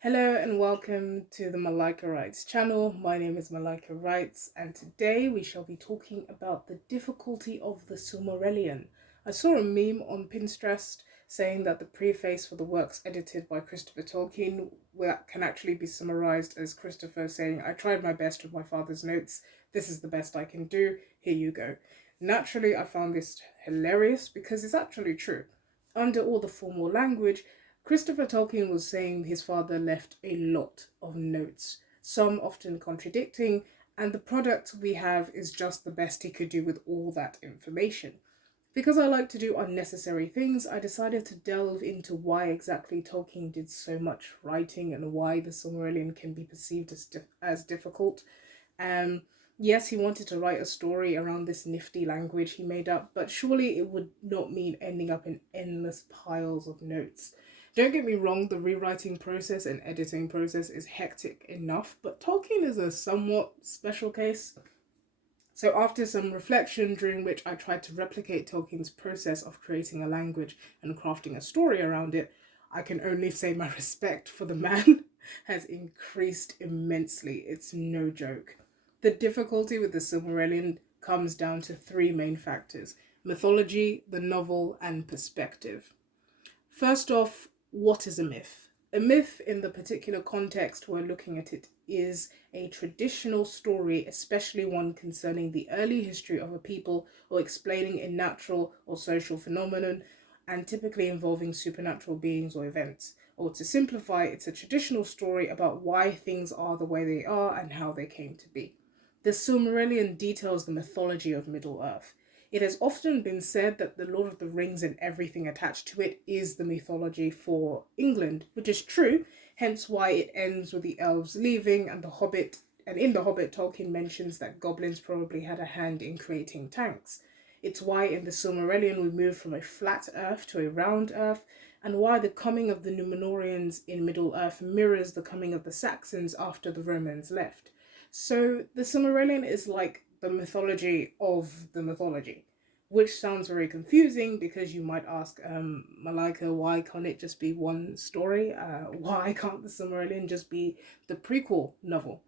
Hello and welcome to the Malika Writes channel. My name is Malika Writes and today we shall be talking about the difficulty of the Silmarillion. I saw a meme on Pinterest saying that the preface for the works edited by Christopher Tolkien can actually be summarized as Christopher saying, "I tried my best with my father's notes. This is the best I can do. Here you go." Naturally, I found this hilarious because it's actually true. Under all the formal language, Christopher Tolkien was saying his father left a lot of notes, some often contradicting, and the product we have is just the best he could do with all that information. Because I like to do unnecessary things, I decided to delve into why exactly Tolkien did so much writing and why the Silmarillion can be perceived as difficult. Um, yes, he wanted to write a story around this nifty language he made up, but surely it would not mean ending up in endless piles of notes. Don't get me wrong, the rewriting process and editing process is hectic enough, but Tolkien is a somewhat special case. So, after some reflection, during which I tried to replicate Tolkien's process of creating a language and crafting a story around it, I can only say my respect for the man has increased immensely. It's no joke. The difficulty with the Silmarillion comes down to three main factors: mythology, the novel, and perspective. First off, what is a myth? A myth, in the particular context we're looking at it, is a traditional story, especially one concerning the early history of a people or explaining a natural or social phenomenon, and typically involving supernatural beings or events. Or to simplify, it's a traditional story about why things are the way they are and how they came to be. The Silmarillion details the mythology of Middle Earth. It has often been said that the Lord of the Rings and everything attached to it is the mythology for England, which is true, hence why it ends with the elves leaving and the Hobbit. And in The Hobbit, Tolkien mentions that goblins probably had a hand in creating tanks. It's why in the Silmarillion we move from a flat earth to a round earth, and why the coming of the Númenóreans in Middle Earth mirrors the coming of the Saxons after the Romans left. So the Silmarillion is like the mythology of the mythology, which sounds very confusing because you might ask, Malika, why can't it just be one story? Why can't the Silmarillion just be the prequel novel?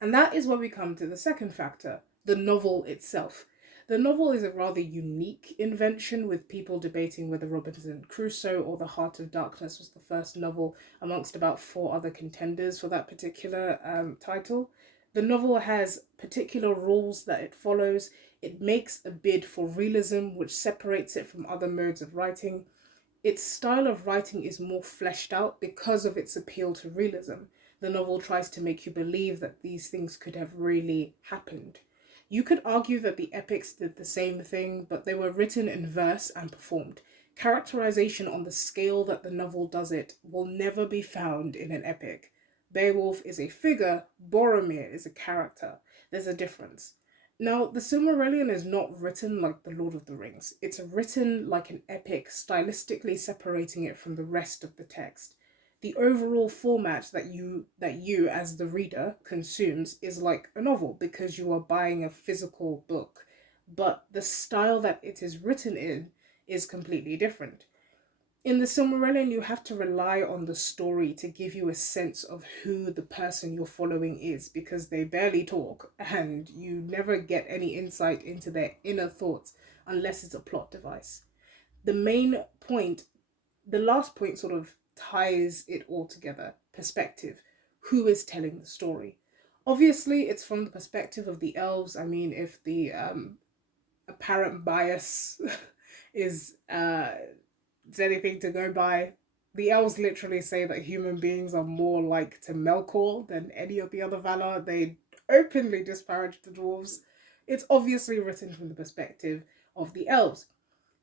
And that is where we come to the second factor, the novel itself. The novel is a rather unique invention, with people debating whether Robinson Crusoe or The Heart of Darkness was the first novel, amongst about four other contenders for that particular title. The novel has particular rules that it follows. It makes a bid for realism, which separates it from other modes of writing. Its style of writing is more fleshed out because of its appeal to realism. The novel tries to make you believe that these things could have really happened. You could argue that the epics did the same thing, but they were written in verse and performed. Characterization on the scale that the novel does it will never be found in an epic. Beowulf is a figure, Boromir is a character. There's a difference. Now, the Silmarillion is not written like The Lord of the Rings. It's written like an epic, stylistically separating it from the rest of the text. The overall format that you as the reader consumes is like a novel because you are buying a physical book, but the style that it is written in is completely different. In the Silmarillion, you have to rely on the story to give you a sense of who the person you're following is because they barely talk and you never get any insight into their inner thoughts unless it's a plot device. The main point, the last point sort of ties it all together: perspective. Who is telling the story? Obviously, it's from the perspective of the elves. I mean, if the apparent bias is is anything to go by, the elves literally say that human beings are more like to Melkor than any of the other Valar. They openly disparage the dwarves. It's obviously written from the perspective of the elves.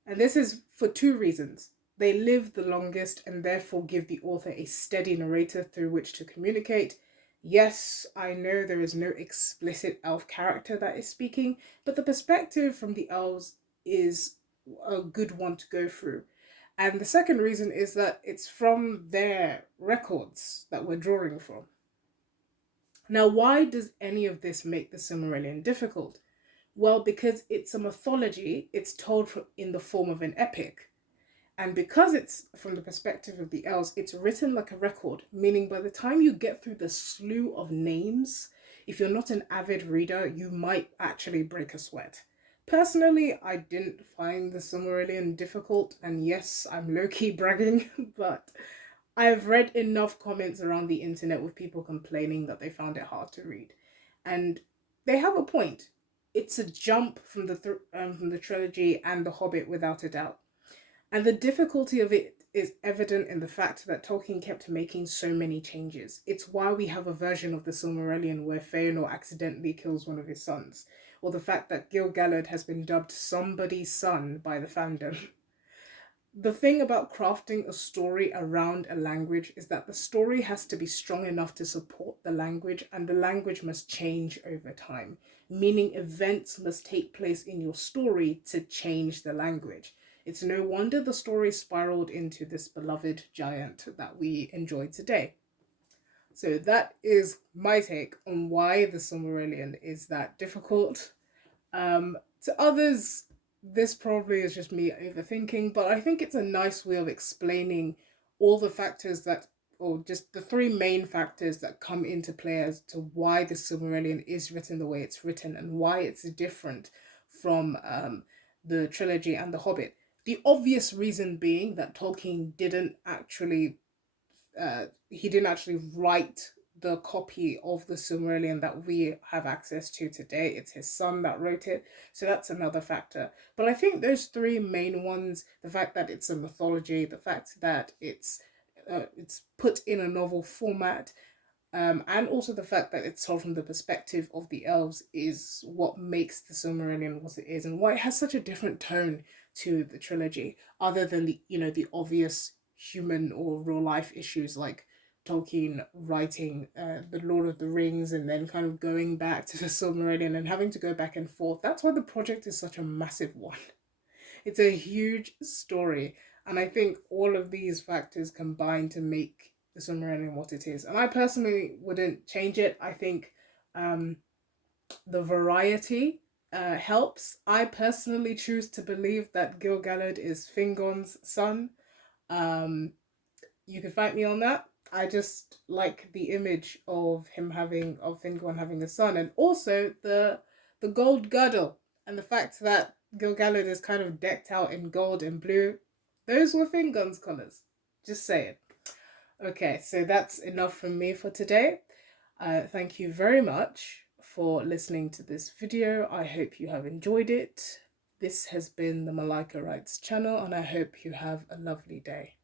And this is for two reasons. They live the longest and therefore give the author a steady narrator through which to communicate. Yes, I know there is no explicit elf character that is speaking, but the perspective from the elves is a good one to go through. And the second reason is that it's from their records that we're drawing from. Now, why does any of this make the Silmarillion difficult? Well, because it's a mythology, it's told in the form of an epic. And because it's from the perspective of the elves, it's written like a record, meaning by the time you get through the slew of names, if you're not an avid reader, you might actually break a sweat. Personally, I didn't find the Silmarillion difficult, and yes, I'm low-key bragging, but I've read enough comments around the internet with people complaining that they found it hard to read. And they have a point. It's a jump from from the trilogy and The Hobbit without a doubt. And the difficulty of it is evident in the fact that Tolkien kept making so many changes. It's why we have a version of the Silmarillion where Feanor accidentally kills one of his sons, or the fact that Gil-galad has been dubbed somebody's son by the fandom. The thing about crafting a story around a language is that the story has to be strong enough to support the language, and the language must change over time, meaning events must take place in your story to change the language. It's no wonder the story spiraled into this beloved giant that we enjoy today. So that is my take on why the Silmarillion is that difficult. To others, this probably is just me overthinking, but I think it's a nice way of explaining all the factors that, or just the three main factors that come into play as to why the Silmarillion is written the way it's written and why it's different from the trilogy and The Hobbit. The obvious reason being that Tolkien didn't actually he didn't actually write the copy of the Silmarillion that we have access to today. It's his son that wrote it. So that's another factor. But I think those three main ones, the fact that it's a mythology, the fact that it's put in a novel format, and also the fact that it's told from the perspective of the elves is what makes the Silmarillion what it is and why it has such a different tone to the trilogy, other than the obvious human or real life issues like Tolkien writing the Lord of the Rings and then kind of going back to the Silmarillion and having to go back and forth. That's why the project is such a massive one. It's a huge story, and I think all of these factors combine to make the Silmarillion what it is. And I personally wouldn't change it. I think um, the variety helps. I personally choose to believe that Gil-galad is Fingon's son. Um, you can fight me on that. I just like the image of Fingon having a son, and also the gold girdle and the fact that Gil-galad is kind of decked out in gold and blue. Those were Fingon's colours. Just saying. Okay, so that's enough from me for today. Thank you very much for listening to this video. I hope you have enjoyed it. This has been the Malika Writes channel, and I hope you have a lovely day.